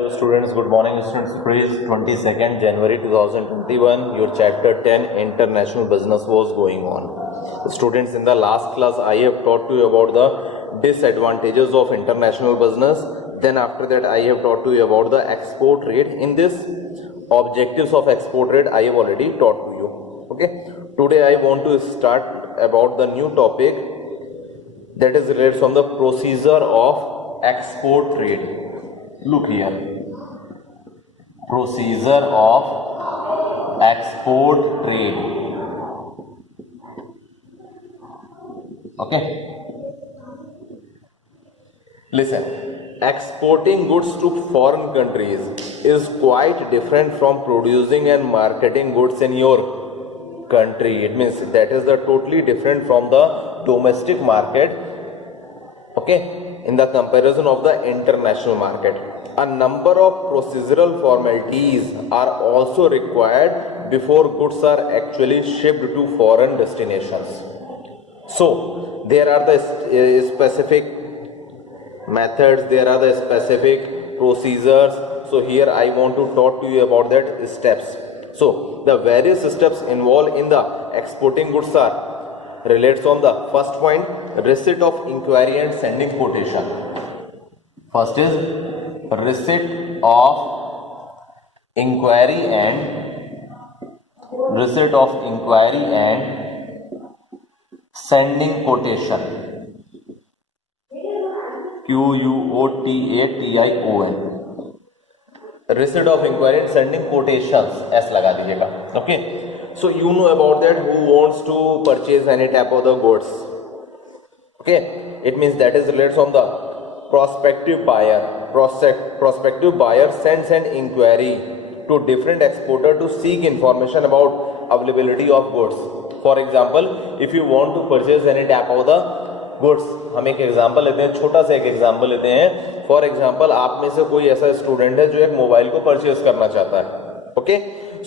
Hello students, good morning students. Today is 22nd January 2021. Your chapter 10 International Business was going on. Students, in the last class I have taught you about the disadvantages of international business. Then after that I have taught you about the export rate. In this objectives of export rate I have already taught to you. Okay. Today I want to start about the new topic that is related from the procedure of export trade. Look here, procedure of export trade. Okay, listen, exporting goods to foreign countries is quite different from producing and marketing goods in your country. It means that is the totally different from the domestic market. Okay, in the comparison of the international market, a number of procedural formalities are also required before goods are actually shipped to foreign destinations. So there are the specific methods, there are the specific procedures. So here I want to talk to you about that steps. So the various steps involved in the exporting goods are relates on the first point, receipt of inquiry and sending quotation. First is receipt of inquiry and sending quotation. QUOTATION. Receipt of inquiry and sending quotations. S लगा दीजिएगा. Okay. So you know about that, who wants to purchase any type of the goods. Okay, it means that is related from the prospective buyer. Prospective buyer sends an inquiry to different exporter to seek information about availability of goods. For example, if you want to purchase any type of the goods, हम एक example लेते हैं, छोटा सा एक example लेते हैं. For example, आप में से कोई ऐसा स्टूडेंट है जो एक मोबाइल को परचेज करना चाहता है. Okay,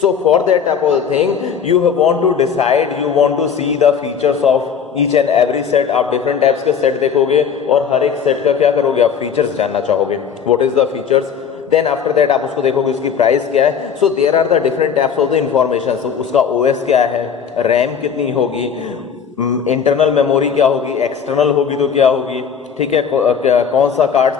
so for that type of thing you want to decide, you want to see the features of each and every set. आप different types के set देखोगे और हर एक set का क्या करोगे, आप features जानना चाहोगे. What is the features? Then after that आप उसको देखोगे उसकी प्राइस क्या है. So there are the different types of the information. So उसका OS क्या है, RAM कितनी होगी, इंटरनल मेमोरी क्या होगी, एक्सटर्नल होगी तो क्या होगी, ठीक है, कौन सा कार्ड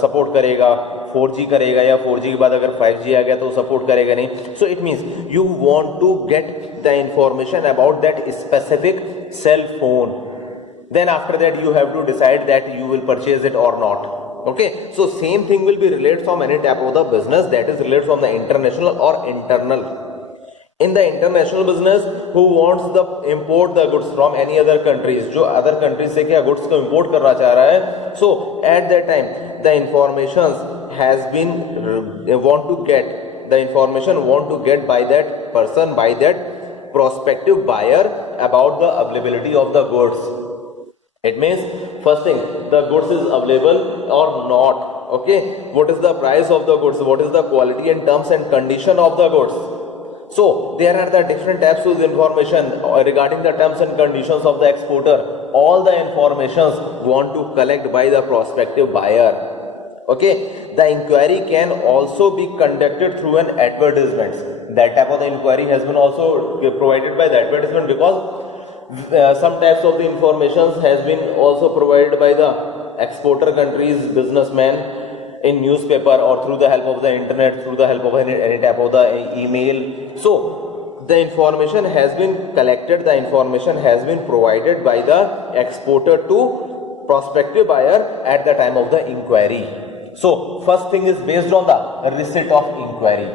सपोर्ट करेगा, 4G करेगा या 4G के बाद अगर 5G आ गया तो सपोर्ट करेगा नहीं. So it means you want to get the information about that specific cell phone. Then after that you have to decide that you will purchase it और not. Okay, so same thing will be related from any type of the business, that is related from the international or internal. In the international business, who wants the import the goods from any other countries, जो other countries से क्या goods को import करना चाह रहा है. So at that time the information has been want to get by that person, by that prospective buyer, about the availability of the goods. It means first thing, the goods is available or not. Okay, what is the price of the goods, what is the quality and terms and condition of the goods. So there are the different types of information regarding the terms and conditions of the exporter. All the informations want to collect by the prospective buyer. Okay, the inquiry can also be conducted through an advertisement. That type of the inquiry has been also provided by the advertisement, because some types of the information has been also provided by the exporter countries businessmen in newspaper or through the help of the internet, through the help of any type of the email. So the information has been collected, the information has been provided by the exporter to prospective buyer at the time of the inquiry. So first thing is based on the receipt of inquiry.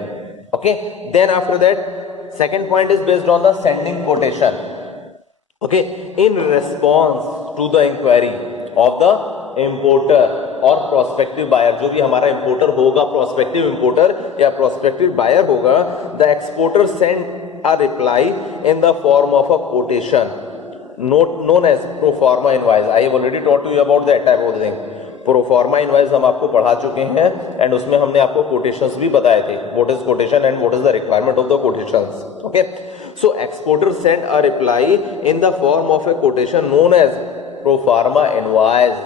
Okay, then after that second point is based on the sending quotation. Okay, in response to the inquiry of the importer और prospective buyer, जो भी हमारा importer होगा, prospective importer या prospective buyer होगा, the exporter send a reply in the form of a quotation known as pro forma invoice. I have already taught you about that type of thing. Pro forma invoice हम आपको पढ़ा चुके हैं, and उसमें हमने आपको quotations भी बताए थे. What is quotation and what is the requirement of the quotations? Okay, so exporter send a reply in the form of a quotation known as pro forma invoice.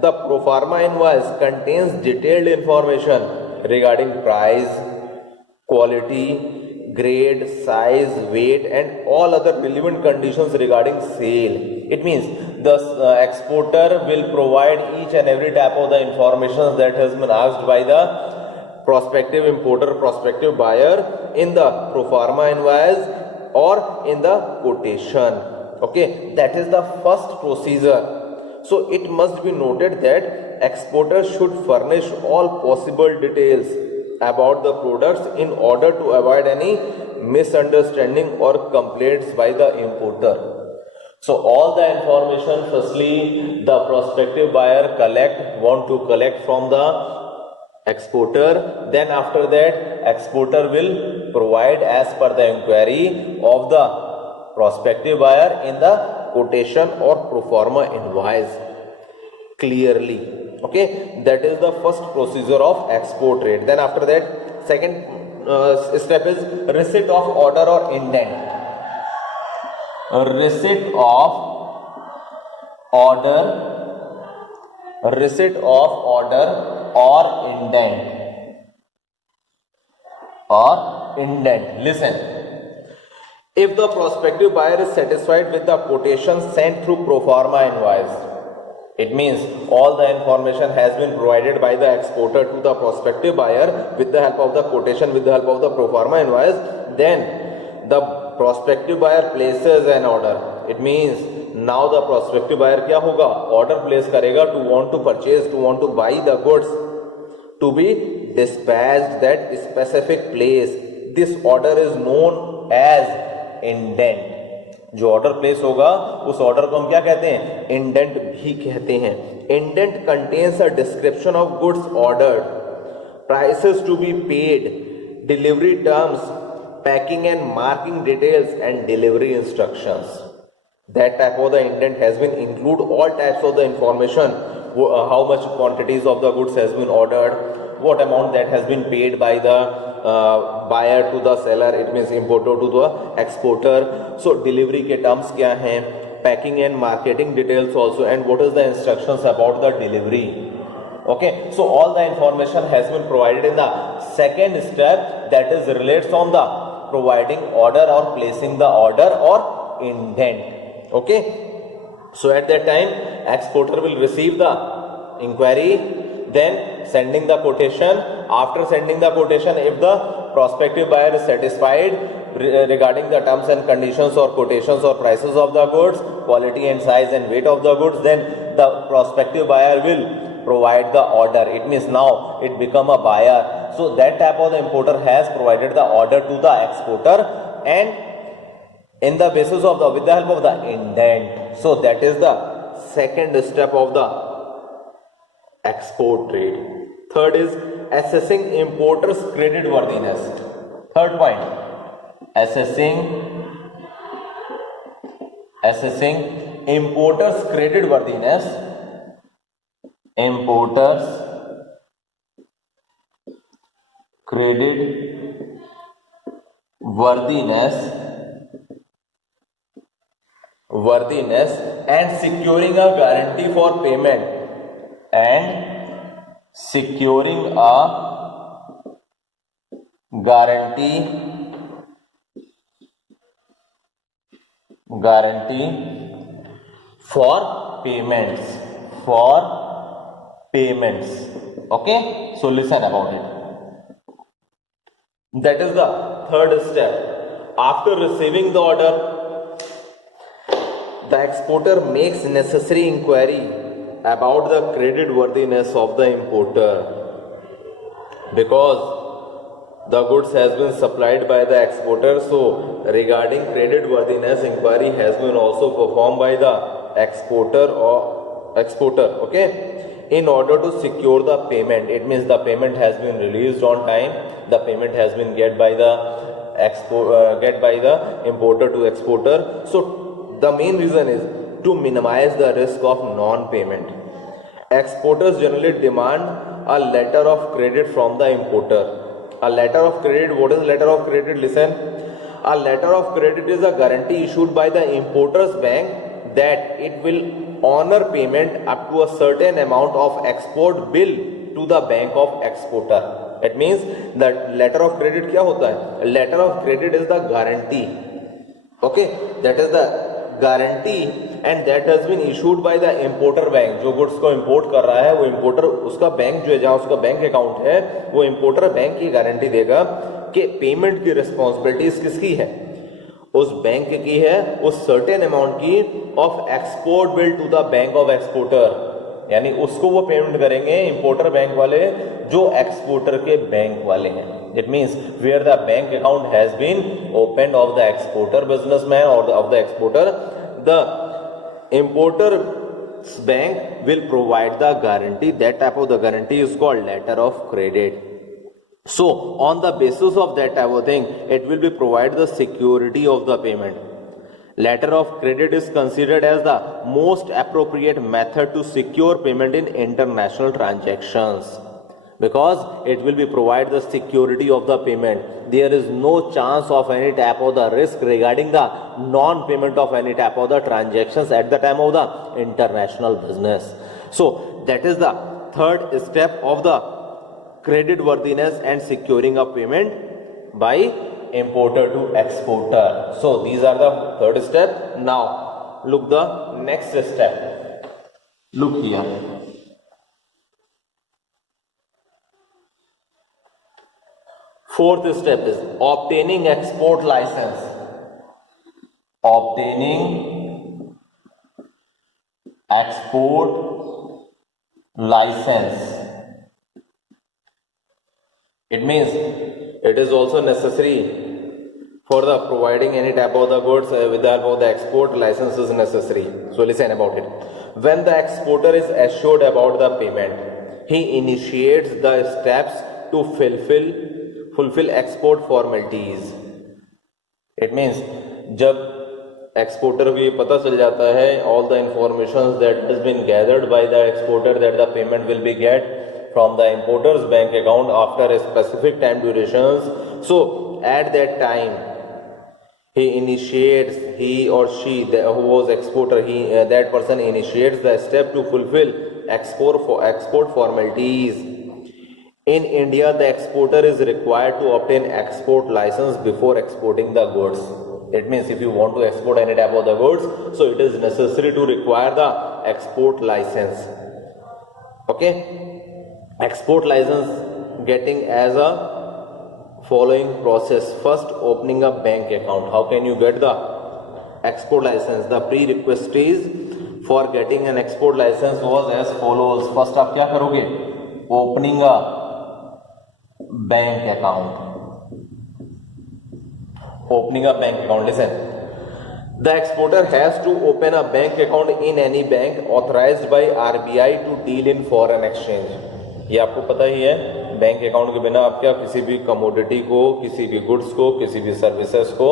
The pro forma invoice contains detailed information regarding price, quality, grade, size, weight and all other relevant conditions regarding sale. It means the exporter will provide each and every type of the information that has been asked by the prospective importer, prospective buyer in the pro forma invoice or in the quotation. Okay, that is the first procedure. So it must be noted that exporter should furnish all possible details about the products in order to avoid any misunderstanding or complaints by the importer. So all the information firstly the prospective buyer want to collect from the exporter, then after that exporter will provide as per the inquiry of the prospective buyer in the quotation or pro forma invoice clearly. Okay, that is the first procedure of export trade. Then after that second step is receipt of order or indent. Receipt of order or indent. Listen, if the prospective buyer is satisfied with the quotation sent through pro forma invoice, it means all the information has been provided by the exporter to the prospective buyer with the help of the quotation, with the help of the pro forma invoice, then the prospective buyer places an order. It means now the prospective buyer क्या होगा, order place करेगा to want to purchase, to want to buy the goods to be dispatched that specific place. This order is known as indent. जो order place होगा उस order को हम क्या कहते हैं, इंडेंट भी कहते हैं. Indent contains a description of goods ordered, prices to be paid, delivery terms, packing and marking details and delivery instructions. That type of the indent has been include all types of the information, how much quantities of the goods has been ordered, what amount that has been paid by the buyer to the seller, it means importer to the exporter. So delivery के terms क्या हैं, packing and marketing details also, and what is the instructions about the delivery. Okay, so all the information has been provided in the second step, that is relates on the providing order or placing the order or indent. Okay, so at that time exporter will receive the inquiry, then sending the quotation. After sending the quotation, if the prospective buyer is satisfied regarding the terms and conditions or quotations or prices of the goods, quality and size and weight of the goods, then the prospective buyer will provide the order. It means now it become a buyer. So that type of the importer has provided the order to the exporter, and in the basis of the with the help of the indent. So that is the second step of the export trade. Third is assessing importer's credit worthiness. Third point, assessing importer's credit worthiness. Importer's credit worthiness and securing a guarantee for payment, and securing a guarantee for payments. Okay, so listen about it. That is the third step. After receiving the order, the exporter makes necessary inquiry about the credit worthiness of the importer, because the goods has been supplied by the exporter. So regarding credit worthiness, inquiry has been also performed by the exporter. Okay, in order to secure the payment. It means the payment has been released on time, the payment has been get by the importer to exporter. So the main reason is to minimize the risk of non-payment. Exporters generally demand a letter of credit from the importer. A letter of credit, what is letter of credit? Listen, a letter of credit is a guarantee issued by the importer's bank that it will honor payment up to a certain amount of export bill to the bank of exporter. It means the letter of credit क्या होता है? Letter of credit is the guarantee, okay, that is the guarantee and that has been issued by the importer bank. जो goods को import कर रहा है वो importer, उसका बैंक जो है, जहां उसका बैंक अकाउंट है, वो इंपोर्टर बैंक की गारंटी देगा कि पेमेंट की रिस्पॉन्सिबिलिटीज किसकी है? उस बैंक की है, उस सर्टेन अमाउंट की of export bill to the bank of exporter, यानी उसको वो पेमेंट करेंगे इंपोर्टर बैंक वाले जो एक्सपोर्टर के बैंक वाले हैं। It means where the bank account has been opened of the exporter businessman और of the exporter, the importer bank will provide the guarantee. That type of the guarantee is called letter of credit. So on the basis of that type of thing, it will be provide the security of the payment. Letter of credit is considered as the most appropriate method to secure payment in international transactions, because it will be provide the security of the payment. There is no chance of any type of the risk regarding the non-payment of any type of the transactions at the time of the international business. So that is the third step of the credit worthiness and securing a payment by importer to exporter. So these are the third step. Now look the next step. Look here. Fourth step is obtaining export license. Obtaining export license. It means it is also necessary for the providing any type of the goods with the help of the export license is necessary. So listen about it. When the exporter is assured about the payment, he initiates the steps to fulfill export formalities. It means जब exporter को ये पता चल जाता है all the information that has been gathered by the exporter that the payment will be get from the importer's bank account after a specific time durations, so at that time he or she who was exporter, that person initiates the step to fulfill export formalities. In India, the exporter is required to obtain export license before exporting the goods. It means if you want to export any type of the goods, so it is necessary to require the export license. Okay, export license getting as a following process. First, opening a bank account. How can you get the export license? The prerequisites for getting an export license was as follows. First, आप क्या करोगे? Opening a bank account. Opening a bank account. Listen, the exporter has to open a bank account in any bank authorized by RBI to deal in foreign exchange. ये आपको पता ही है, bank account के बिना आप क्या किसी भी कमोडिटी को, किसी भी गुड्स को, किसी भी सर्विसेज को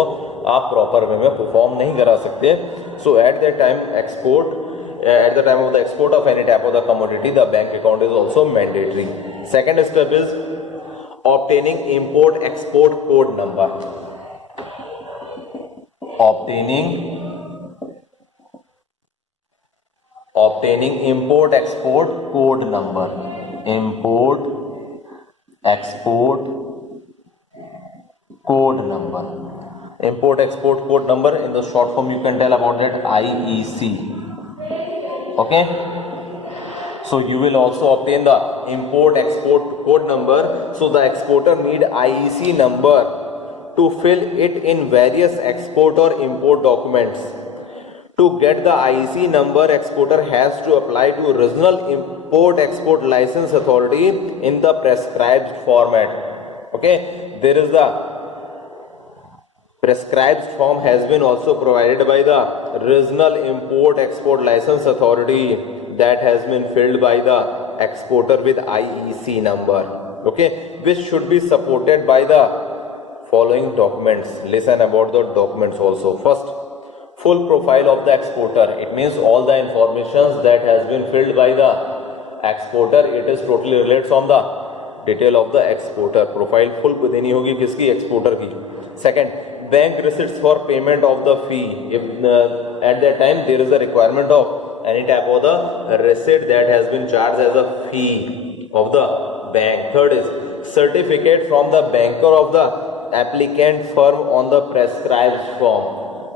आप प्रॉपर वे में परफॉर्म नहीं करा सकते. So at that time at the time of the export of any type of the commodity, the bank account is also mandatory. Second step is obtaining import export code number. Obtaining import export code number. Import export code number. Import export code number, in the short form you can tell about that IEC. Okay, so you will also obtain the import export code number. So the exporter need IEC number to fill it in various export or import documents. To get the IEC number, exporter has to apply to Regional Import Export License Authority in the prescribed format. Okay, there is the prescribed form has been also provided by the Regional Import Export License Authority that has been filled by the exporter with IEC number. Okay, which should be supported by the following documents. Listen about the documents also. First, full profile of the exporter. It means all the information that has been filled by the exporter, it is totally related from the detail of the exporter. Profile full देनी होगी किसकी? Exporter की. Second, bank receipts for payment of the fee. If at that time there is a requirement of any type of the receipt that has been charged as a fee of the bank. Third is certificate from the banker of the applicant firm on the prescribed form.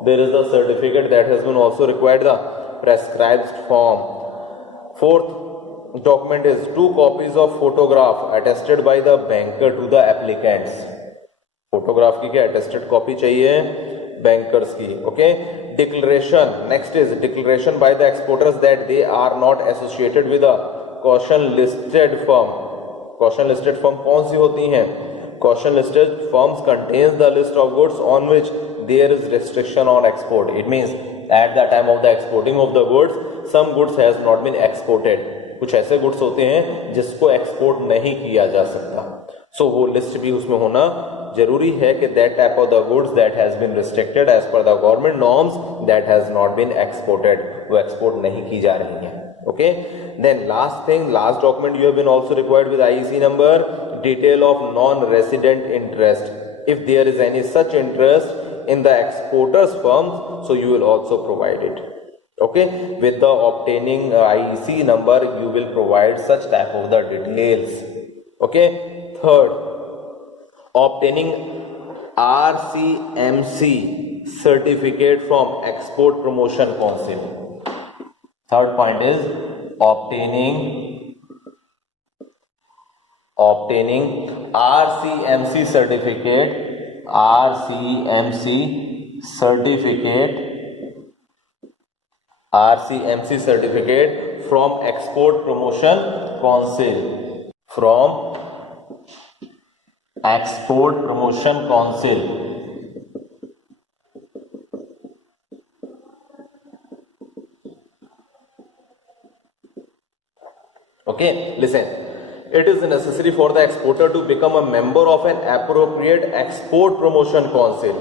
There is the certificate that has been also required, the prescribed form. Fourth document is 2 copies of photograph attested by the banker to the applicants. Photograph की क्या attested copy चाहिए, bankers की. Okay. Declaration, next is declaration by the exporters that they are not associated with a caution listed firm. Caution listed firm कौन सी होती हैं? Caution listed firms contains the list of goods on which there is restriction on export. It means at the time of the exporting of the goods some goods has not been exported. कुछ ऐसे goods होते हैं जिसको export नहीं किया जा सकता. सो वो लिस्ट भी उसमें होना जरूरी है कि that type of the goods that has been restricted as per the government norms that has not been exported, वो एक्सपोर्ट नहीं की जा रही हैं. Okay. Then last thing, last document you have been also required with IEC number, detail of non resident interest. If there is any such interest in the exporters firms, so you will also provide it. Okay, with the obtaining IEC number you will provide such type of the details. Okay. Third, obtaining RCMC certificate from Export Promotion Council. Third point is obtaining RCMC certificate from Export Promotion Council. From Export Promotion Council. Okay, listen. It is necessary for the exporter to become a member of an appropriate Export Promotion Council.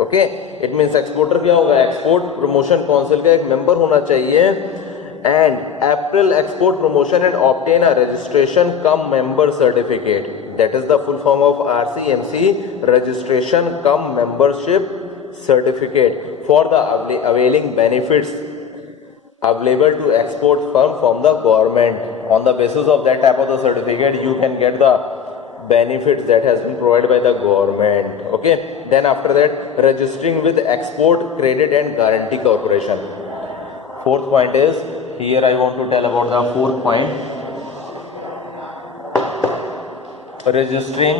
Okay. It means exporter क्या होगा? Export promotion council का एक member होना चाहिए. And April export promotion and obtain a registration come member certificate. That is the full form of RCMC, registration come membership certificate for the availing benefits available to export firm from the government. On the basis of that type of the certificate you can get the benefits that has been provided by the government. Okay. Then after that, registering with Export Credit and Guarantee Corporation. Fourth point is, here I want to tell about the fourth point. Registering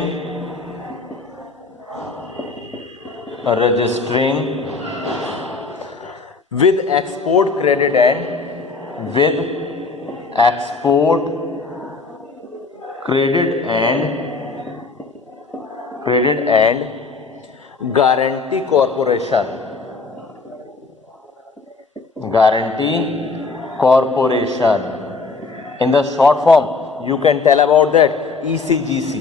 with Export Credit and Guarantee Corporation. In the short form, you can tell about that ECGC.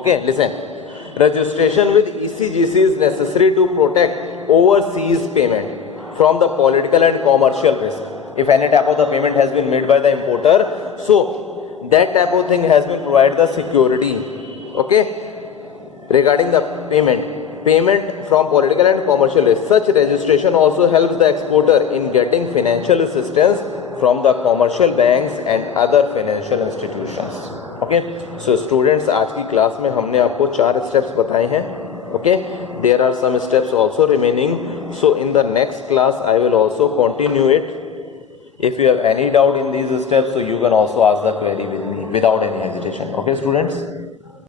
Okay, listen. Registration with ECGC is necessary to protect overseas payment from the political and commercial risk. If any type of the payment has been made by the importer, so that type of thing has been provided the security. Okay, regarding the payment from political and commercial risk. Such registration also helps the exporter in getting financial assistance from the commercial banks and other financial institutions. Okay. So students, आज की class में हमने आपको 4 steps बताए हैं. Okay. There are some steps also remaining. So in the next class I will also continue it. If you have any doubt in these steps, so you can also ask the query with me without any hesitation. Okay, students.